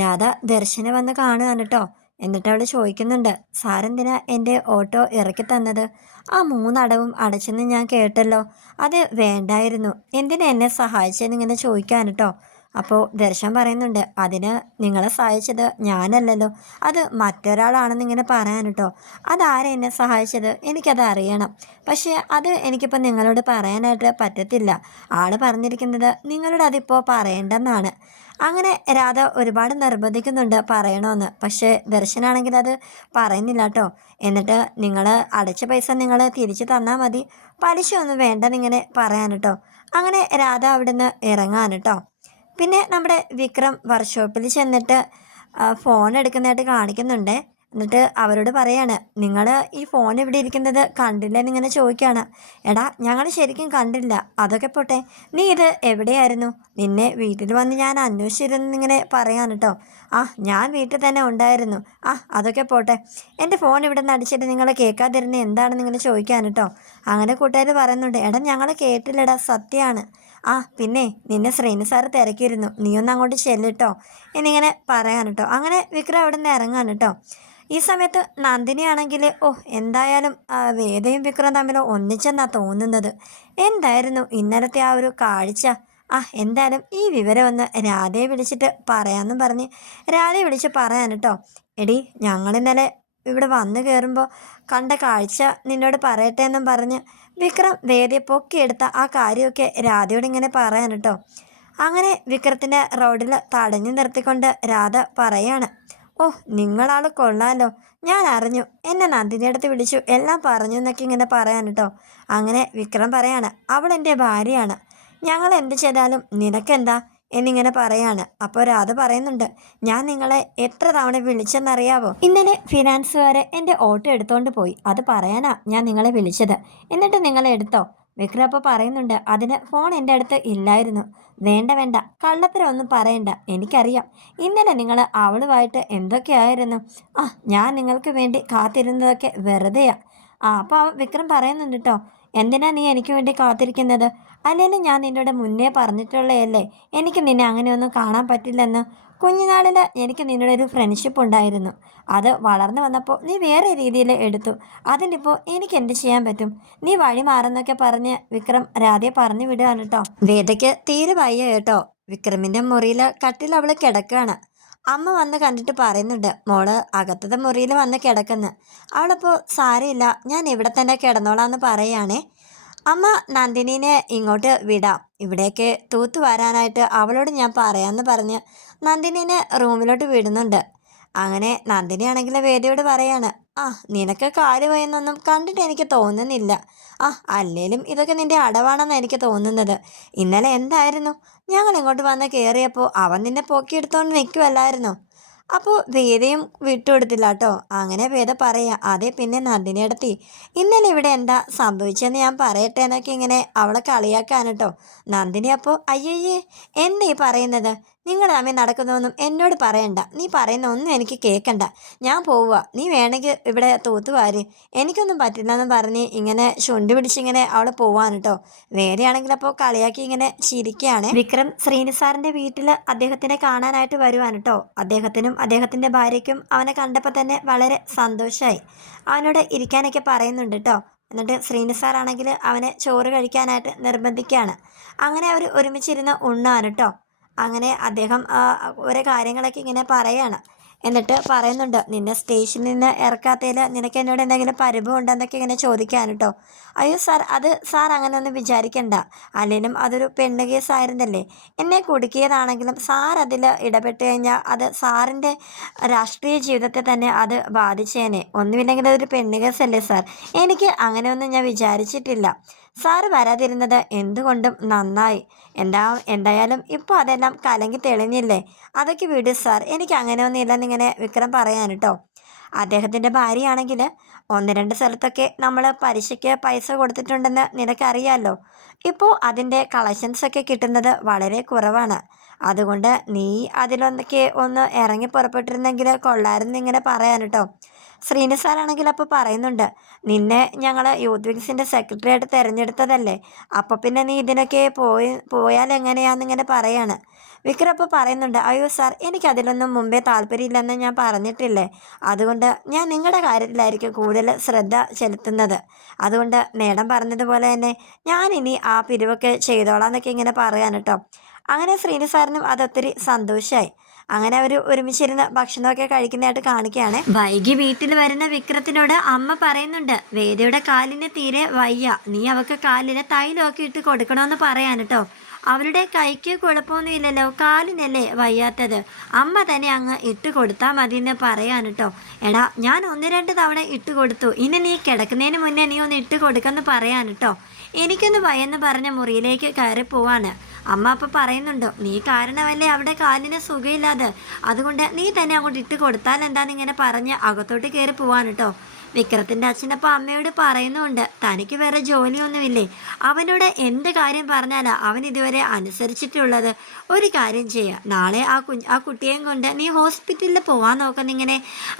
രാധ ദർശന വന്ന് കാണുകയാണ് കേട്ടോ. എന്നിട്ട് അവൾ ചോദിക്കുന്നുണ്ട്, സാറെന്തിനാ എൻ്റെ ഓട്ടോ ഇറക്കി തന്നത്? ആ മൂന്നടവും അടച്ചെന്ന് ഞാൻ കേട്ടല്ലോ. അത് വേണ്ടായിരുന്നു. എന്തിനാ എന്നെ സഹായിച്ചതെന്ന് ഇങ്ങനെ ചോദിക്കാൻ കേട്ടോ. അപ്പോൾ ദർശൻ പറയുന്നുണ്ട്, അതിന് നിങ്ങളെ സഹായിച്ചത് ഞാനല്ലല്ലോ, അത് മറ്റൊരാളാണെന്ന് ഇങ്ങനെ പറയാൻ കേട്ടോ. അതാരെ എന്നെ സഹായിച്ചത് എനിക്കത് അറിയണം. പക്ഷേ അത് എനിക്കിപ്പോൾ നിങ്ങളോട് പറയാനായിട്ട് പറ്റത്തില്ല. ആള് പറഞ്ഞിരിക്കുന്നത് നിങ്ങളോട് അതിപ്പോൾ പറയണ്ടെന്നാണ്. അങ്ങനെ രാധ ഒരുപാട് നിർബന്ധിക്കുന്നുണ്ട് പറയണമെന്ന്. പക്ഷേ ദർശനാണെങ്കിൽ അത് പറയുന്നില്ല കേട്ടോ. എന്നിട്ട് നിങ്ങൾ അടച്ച പൈസ നിങ്ങൾ തിരിച്ചു തന്നാൽ മതി, പലിശ ഒന്നും വേണ്ടെന്നിങ്ങനെ പറയാൻ കേട്ടോ. അങ്ങനെ രാധ അവിടുന്ന് ഇറങ്ങാൻ കേട്ടോ. പിന്നെ നമ്മുടെ വിക്രം വർക്ക്ഷോപ്പിൽ ചെന്നിട്ട് ഫോൺ എടുക്കുന്നതായിട്ട് കാണിക്കുന്നുണ്ട്. എന്നിട്ട് അവരോട് പറയാണ്, നിങ്ങൾ ഈ ഫോൺ ഇവിടെ ഇരിക്കുന്നത് കണ്ടില്ലെന്നിങ്ങനെ ചോദിക്കുകയാണ്. എടാ ഞങ്ങൾ ശരിക്കും കണ്ടില്ല, അതൊക്കെ പോട്ടെ, നീ ഇത് എവിടെയായിരുന്നു? നിന്നെ വീട്ടിൽ വന്ന് ഞാൻ അന്വേഷിച്ചിരുന്നിങ്ങനെ പറയാൻ കേട്ടോ. ആ ഞാൻ വീട്ടിൽ തന്നെ ഉണ്ടായിരുന്നു. ആ അതൊക്കെ പോട്ടെ, എൻ്റെ ഫോൺ ഇവിടെ നിന്ന് അടിച്ചിട്ട് നിങ്ങൾ കേൾക്കാതിരുന്നത് എന്താണെന്ന് ഇങ്ങനെ ചോദിക്കാൻ കേട്ടോ. അങ്ങനെ കൂട്ടുകാർ പറയുന്നുണ്ട്, എടാ ഞങ്ങൾ കേട്ടില്ലടാ, സത്യമാണ്. ആ പിന്നെ നിന്നെ ശ്രീനി സാറ് തിരക്കിയിരുന്നു, നീ ഒന്ന് അങ്ങോട്ട് ചെല്ലിട്ടോ എന്നിങ്ങനെ പറയാൻ കേട്ടോ. അങ്ങനെ വിക്രം അവിടെ നിന്ന് ഇറങ്ങാൻ കേട്ടോ. ഈ സമയത്ത് നന്ദിനിയാണെങ്കിൽ എന്തായാലും വേദയും വിക്രം തമ്മിൽ ഒന്നിച്ചെന്നാ തോന്നുന്നത്. എന്തായിരുന്നു ഇന്നലത്തെ ആ ഒരു കാഴ്ച? എന്തായാലും ഈ വിവരം ഒന്ന് രാധയെ വിളിച്ചിട്ട് പറയാമെന്നും പറഞ്ഞ് രാധയെ വിളിച്ച് പറയാൻ കേട്ടോ. എടി ഞങ്ങളിന്നലെ ഇവിടെ വന്നു കയറുമ്പോൾ കണ്ട കാഴ്ച നിന്നോട് പറയട്ടെ എന്നും പറഞ്ഞ് വിക്രം വേദിയെ പൊക്കിയെടുത്ത ആ കാര്യമൊക്കെ രാധയോട് ഇങ്ങനെ പറയാൻ കേട്ടോ. അങ്ങനെ വിക്രത്തിൻ്റെ റോഡിൽ തടഞ്ഞു നിർത്തിക്കൊണ്ട് രാധ പറയാണ്, നിങ്ങളാൾ കൊള്ളാലോ, ഞാൻ അറിഞ്ഞു, എന്നെ നന്ദിനിയുടെ അടുത്ത് വിളിച്ചു എല്ലാം പറഞ്ഞു എന്നൊക്കെ ഇങ്ങനെ പറയാൻ കേട്ടോ. അങ്ങനെ വിക്രം പറയാണ്, അവൾ എൻ്റെ ഭാര്യയാണ്, ഞങ്ങൾ എന്ത് ചെയ്താലും നിനക്കെന്താ എന്നിങ്ങനെ പറയാണ്. അപ്പോൾ രാധ പറയുന്നുണ്ട്, ഞാൻ നിങ്ങളെ എത്ര തവണ വിളിച്ചെന്നറിയാവോ? ഇന്നലെ ഫിനാൻസുകാരെ എൻ്റെ ഓട്ടോ എടുത്തോണ്ട് പോയി, അത് പറയാനാ ഞാൻ നിങ്ങളെ വിളിച്ചത്. എന്നിട്ട് നിങ്ങൾ എടുത്തോ? വിക്രം അപ്പോൾ പറയുന്നുണ്ട്, അതിന് ഫോൺ എൻ്റെ അടുത്ത് ഇല്ലായിരുന്നു. വേണ്ട വേണ്ട, കള്ളത്തരം ഒന്നും പറയണ്ട, എനിക്കറിയാം ഇന്നലെ നിങ്ങൾ അവളുമായിട്ട് എന്തൊക്കെയായിരുന്നു. ഞാൻ നിങ്ങൾക്ക് വേണ്ടി കാത്തിരുന്നതൊക്കെ വെറുതെയാ. അപ്പോൾ വിക്രം പറയുന്നുണ്ട് കേട്ടോ, എന്തിനാ നീ എനിക്ക് വേണ്ടി കാത്തിരിക്കുന്നത്? അല്ലെങ്കിലും ഞാൻ നിന്നോട് മുന്നേ പറഞ്ഞിട്ടുള്ളതല്ലേ എനിക്ക് നിന്നെ അങ്ങനെയൊന്നും കാണാൻ പറ്റില്ലെന്ന്. കുഞ്ഞുനാളിൽ എനിക്ക് നിന്നോടൊരു ഫ്രണ്ട്ഷിപ്പ് ഉണ്ടായിരുന്നു, അത് വളർന്നു വന്നപ്പോൾ നീ വേറെ രീതിയിൽ എടുത്തു. അതിനിപ്പോൾ എനിക്ക് എന്ത് ചെയ്യാൻ പറ്റും? നീ വഴി മാറുന്നൊക്കെ പറഞ്ഞ് വിക്രം രാധയെ പറഞ്ഞു വിടുകയാണ് കേട്ടോ. വേദയ്ക്ക് തീരെ വയ്യ കേട്ടോ. വിക്രമിൻ്റെ മുറിയിൽ കട്ടിൽ അവൾ കിടക്കുകയാണ്. അമ്മ വന്ന് കണ്ടിട്ട് പറയുന്നുണ്ട്, മോള് അകത്തത്തെ മുറിയിൽ വന്ന് കിടക്കുന്നു. അവളപ്പോൾ സാരമില്ല, ഞാൻ ഇവിടെ തന്നെ കിടന്നോളാന്ന് പറയുകയാണേ. അമ്മ നന്ദിനീനെ ഇങ്ങോട്ട് വിടാം, ഇവിടേക്ക് തൂത്തു വരാനായിട്ട് അവളോട് ഞാൻ പറയാമെന്ന് പറഞ്ഞ് നന്ദിനീനെ റൂമിലോട്ട് വിടുന്നുണ്ട്. അങ്ങനെ നന്ദിനിയാണെങ്കിൽ വേദിയോട് പറയാണ്, നിനക്ക് കാര്യമായെന്നൊന്നും കണ്ടിട്ട് എനിക്ക് തോന്നുന്നില്ല. അല്ലേലും ഇതൊക്കെ നിന്റെ അടവാണെന്ന് എനിക്ക് തോന്നുന്നത്. ഇന്നലെ എന്തായിരുന്നു, ഞങ്ങൾ ഇങ്ങോട്ട് വന്ന് കയറിയപ്പോൾ അവൻ നിന്നെ പൊക്കിയെടുത്തോണ്ട് നിൽക്കുമല്ലായിരുന്നോ? അപ്പോൾ വേദയും വിട്ടുകൊടുത്തില്ല കേട്ടോ. അങ്ങനെ വേദ പറയാ, അതെ പിന്നെ നന്ദിനിയെടുത്തി ഇന്നലെ ഇവിടെ എന്താ സംഭവിച്ചെന്ന് ഞാൻ പറയട്ടെ എന്നൊക്കെ ഇങ്ങനെ അവളെ കളിയാക്കാൻ കേട്ടോ. നന്ദിനി അപ്പോൾ അയ്യയ്യേ എന്താ ഈ പറയുന്നത്? നിങ്ങൾ തമ്മിൽ നടക്കുന്നതൊന്നും എന്നോട് പറയണ്ട, നീ പറയുന്ന ഒന്നും എനിക്ക് കേൾക്കണ്ട, ഞാൻ പോവുക, നീ വേണമെങ്കിൽ ഇവിടെ തൂത്തുവാര്, എനിക്കൊന്നും പറ്റില്ലെന്ന് പറഞ്ഞ് ഇങ്ങനെ ചുണ്ടി പിടിച്ചിങ്ങനെ അവൾ പോവാൻ കേട്ടോ. വേറെയാണെങ്കിൽ അപ്പോൾ കളിയാക്കി ഇങ്ങനെ ചിരിക്കുകയാണ്. വിക്രം ശ്രീനിസാറിൻ്റെ വീട്ടിൽ അദ്ദേഹത്തിനെ കാണാനായിട്ട് വരുവാൻ കേട്ടോ. അദ്ദേഹത്തിനും അദ്ദേഹത്തിൻ്റെ ഭാര്യയ്ക്കും അവനെ കണ്ടപ്പോൾ തന്നെ വളരെ സന്തോഷമായി. അവനോട് ഇരിക്കാനൊക്കെ പറയുന്നുണ്ട് കേട്ടോ. എന്നിട്ട് ശ്രീനിസാറാണെങ്കിൽ അവനെ ചോറ് കഴിക്കാനായിട്ട് നിർബന്ധിക്കുകയാണ്. അങ്ങനെ അവർ ഒരുമിച്ചിരുന്ന് ഉണ്ണാൻ കേട്ടോ. അങ്ങനെ അദ്ദേഹം ഓരോ കാര്യങ്ങളൊക്കെ ഇങ്ങനെ പറയാണ്. എന്നിട്ട് പറയുന്നുണ്ട്, നിന്നെ സ്റ്റേഷനിൽ നിന്ന് ഇറക്കാത്തതിൽ നിനക്ക് എന്നോട് എന്തെങ്കിലും പരിഭവം ഉണ്ടെന്നൊക്കെ ഇങ്ങനെ ചോദിക്കാൻ കേട്ടോ. അയ്യോ സാർ, അത് സാർ അങ്ങനെയൊന്നും വിചാരിക്കണ്ട, അല്ലെങ്കിലും അതൊരു പെണ്ണ് കേസായിരുന്നല്ലേ, എന്നെ കുടുക്കിയതാണെങ്കിലും സാർ അതിൽ ഇടപെട്ട് കഴിഞ്ഞാൽ അത് സാറിൻ്റെ രാഷ്ട്രീയ ജീവിതത്തെ തന്നെ അത് ബാധിച്ചേനെ. ഒന്നുമില്ലെങ്കിൽ അതൊരു പെണ്ണ് കേസല്ലേ സാർ, എനിക്ക് അങ്ങനെയൊന്നും ഞാൻ വിചാരിച്ചിട്ടില്ല. സാറ് വരാതിരുന്നത് എന്തുകൊണ്ടും നന്നായി. എന്തായാലും ഇപ്പോൾ അതെല്ലാം കലങ്ങി തെളിഞ്ഞില്ലേ, അതൊക്കെ വിട് സാർ, എനിക്ക് അങ്ങനെയൊന്നും ഇല്ലെന്നിങ്ങനെ വിക്രം പറയാൻ കേട്ടോ. അദ്ദേഹത്തിൻ്റെ ഭാര്യയാണെങ്കിൽ ഒന്ന് രണ്ട് സ്ഥലത്തൊക്കെ നമ്മൾ പലിശയ്ക്ക് പൈസ കൊടുത്തിട്ടുണ്ടെന്ന് നിനക്കറിയാമല്ലോ. ഇപ്പോൾ അതിൻ്റെ കളക്ഷൻസൊക്കെ കിട്ടുന്നത് വളരെ കുറവാണ്. അതുകൊണ്ട് നീ അതിലൊന്നൊക്കെ ഒന്ന് ഇറങ്ങി പുറപ്പെട്ടിരുന്നെങ്കിൽ കൊള്ളായിരുന്നു ഇങ്ങനെ പറയാൻ കേട്ടോ. ശ്രീനി സാറാണെങ്കിൽ അപ്പോൾ പറയുന്നുണ്ട്, നിന്നെ ഞങ്ങൾ യൂത്ത് വിങ്സിൻ്റെ സെക്രട്ടറി ആയിട്ട് തിരഞ്ഞെടുത്തതല്ലേ, അപ്പോൾ പിന്നെ നീ ഇതിനൊക്കെ പോയാൽ എങ്ങനെയാണെന്നിങ്ങനെ പറയാണ്. വിക്രം അപ്പോൾ പറയുന്നുണ്ട്, അയ്യോ സാർ എനിക്കതിലൊന്നും മുമ്പേ താല്പര്യമില്ലെന്ന് ഞാൻ പറഞ്ഞിട്ടില്ലേ, അതുകൊണ്ട് ഞാൻ നിങ്ങളുടെ കാര്യത്തിലായിരിക്കും കൂടുതൽ ശ്രദ്ധ ചെലുത്തുന്നത്. അതുകൊണ്ട് മേഡം പറഞ്ഞതുപോലെ തന്നെ ഞാനിനി ആ പിരിവൊക്കെ ചെയ്തോളാം എന്നൊക്കെ ഇങ്ങനെ പറയാൻ കേട്ടോ. അങ്ങനെ ശ്രീനി സാറിനും അതൊത്തിരി സന്തോഷമായി. അങ്ങനെ അവർ ഒരുമിച്ചിരുന്ന് ഭക്ഷണമൊക്കെ കഴിക്കുന്നതായിട്ട് കാണിക്കുകയാണ്. വൈകി വീട്ടിൽ വരുന്ന വിക്രത്തിനോട് അമ്മ പറയുന്നുണ്ട്, വേദയുടെ കാലിന് തീരെ വയ്യ, നീ അവൾക്ക് കാലിന് തൈലമൊക്കെ ഇട്ട് കൊടുക്കണമെന്ന് പറയാൻ കേട്ടോ. അവരുടെ കൈക്ക് കുഴപ്പമൊന്നുമില്ലല്ലോ, കാലിനല്ലേ വയ്യാത്തത്, അമ്മ തന്നെ അങ്ങ് ഇട്ട് കൊടുത്താൽ മതി എന്ന് പറയാൻ കേട്ടോ. എടാ ഞാൻ 1-2 തവണ ഇട്ട് കൊടുത്തു, ഇനി നീ കിടക്കുന്നതിന് മുന്നേ നീ ഒന്ന് ഇട്ട് കൊടുക്കെന്ന് പറയാൻ കേട്ടോ. എനിക്കൊന്ന് വയ്യെന്ന് പറഞ്ഞ മുറിയിലേക്ക് കയറി പോവാണ്. അമ്മ അപ്പം പറയുന്നുണ്ടോ, നീ കാരണമല്ലേ അവിടെ കാലിന് സുഖമില്ലാതെ, അതുകൊണ്ട് നീ തന്നെ അങ്ങോട്ട് ഇട്ട് കൊടുത്താൽ എന്താന്നിങ്ങനെ പറഞ്ഞ് അകത്തോട്ട് കയറി പോവാൻ കേട്ടോ. വിക്രത്തിൻ്റെ അച്ഛനപ്പം അമ്മയോട് പറയുന്നുണ്ട്, തനിക്ക് വേറെ ജോലിയൊന്നുമില്ലേ, അവനോട് എന്ത് കാര്യം പറഞ്ഞാലാ അവൻ ഇതുവരെ അനുസരിച്ചിട്ടുള്ളത്. ഒരു കാര്യം ചെയ്യുക, നാളെ ആ കുട്ടിയെയും കൊണ്ട് നീ ഹോസ്പിറ്റലിൽ പോവാൻ നോക്കുന്നിങ്ങനെ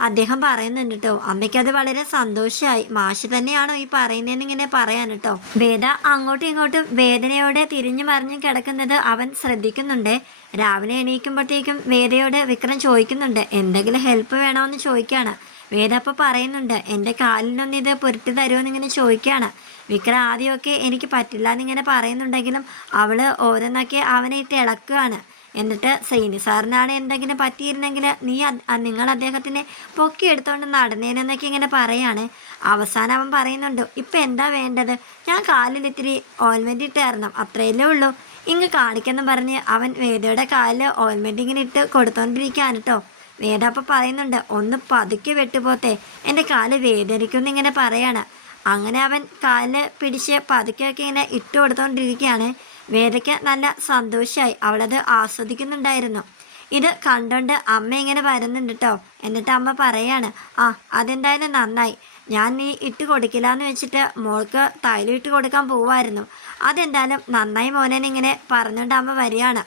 അദ്ദേഹം പറയുന്നുണ്ട് കേട്ടോ. അമ്മയ്ക്കത് വളരെ സന്തോഷമായി. മാഷ് തന്നെയാണോ ഈ പറയുന്നതെന്ന് ഇങ്ങനെ പറയാൻ കേട്ടോ. വേദ അങ്ങോട്ടും ഇങ്ങോട്ടും വേദനയോടെ തിരിഞ്ഞു മറിഞ്ഞും കിടക്കുന്നത് അവൻ ശ്രദ്ധിക്കുന്നുണ്ട്. രാവിലെ എണീക്കുമ്പോഴത്തേക്കും വേദയോട് വിക്രം ചോദിക്കുന്നുണ്ട്, എന്തെങ്കിലും ഹെൽപ്പ് വേണമെന്ന് ചോദിക്കുകയാണ്. വേദ അപ്പോൾ പറയുന്നുണ്ട്, എൻ്റെ കാലിനൊന്നും ഇത് പുരട്ടി തരുമോ ഇങ്ങനെ ചോദിക്കുകയാണ്. വിക്രം ആദ്യമൊക്കെ എനിക്ക് പറ്റില്ല എന്നിങ്ങനെ പറയുന്നുണ്ടെങ്കിലും അവൾ ഓരോന്നൊക്കെ അവനെ ഇട്ട് ഇളക്കുകയാണ്. എന്നിട്ട് ശ്രീനി സാറിനാണ് എന്തെങ്കിലും പറ്റിയിരുന്നെങ്കിൽ നിങ്ങൾ അദ്ദേഹത്തിനെ പൊക്കിയെടുത്തോണ്ട് നടന്നേനെന്നൊക്കെ ഇങ്ങനെ പറയാണ്. അവസാനം അവൻ പറയുന്നുണ്ട്, ഇപ്പം എന്താ വേണ്ടത്, ഞാൻ കാലിൽ ഇത്തിരി ഓയിൽമെൻറ്റ് ഇട്ട് തരണം, അത്രയല്ലേ ഉള്ളൂ, ഇങ്ങ് കാണിക്കെന്ന് പറഞ്ഞ് അവൻ വേദയുടെ കാലിൽ ഓയിൽമെൻറ്റ് ഇങ്ങനെ ഇട്ട് കൊടുത്തോണ്ടിരിക്കുകയാണ് കേട്ടോ. വേദ അപ്പം പറയുന്നുണ്ട്, ഒന്ന് പതുക്കെ വെട്ടുപോത്തെ, എൻ്റെ കാല് വേദനിക്കുമെന്ന് ഇങ്ങനെ പറയാണ്. അങ്ങനെ അവൻ കാല് പിടിച്ച് പതുക്കെയൊക്കെ ഇങ്ങനെ ഇട്ട് കൊടുത്തോണ്ടിരിക്കുകയാണ്. വേദയ്ക്ക് നല്ല സന്തോഷമായി, അവളത് ആസ്വദിക്കുന്നുണ്ടായിരുന്നു. ഇത് കണ്ടോണ്ട് അമ്മ ഇങ്ങനെ വരുന്നുണ്ട് കേട്ടോ. എന്നിട്ട് അമ്മ പറയാണ്, ആ അതെന്തായാലും നന്നായി, ഞാൻ നീ ഇട്ട് കൊടുക്കില്ല എന്ന് വെച്ചിട്ട് മോൾക്ക് തൈലം ഇട്ട് കൊടുക്കാൻ പോവായിരുന്നു, അതെന്തായാലും നന്നായി മോനെന്നിങ്ങനെ പറഞ്ഞുകൊണ്ട് അമ്മ വരികയാണ്.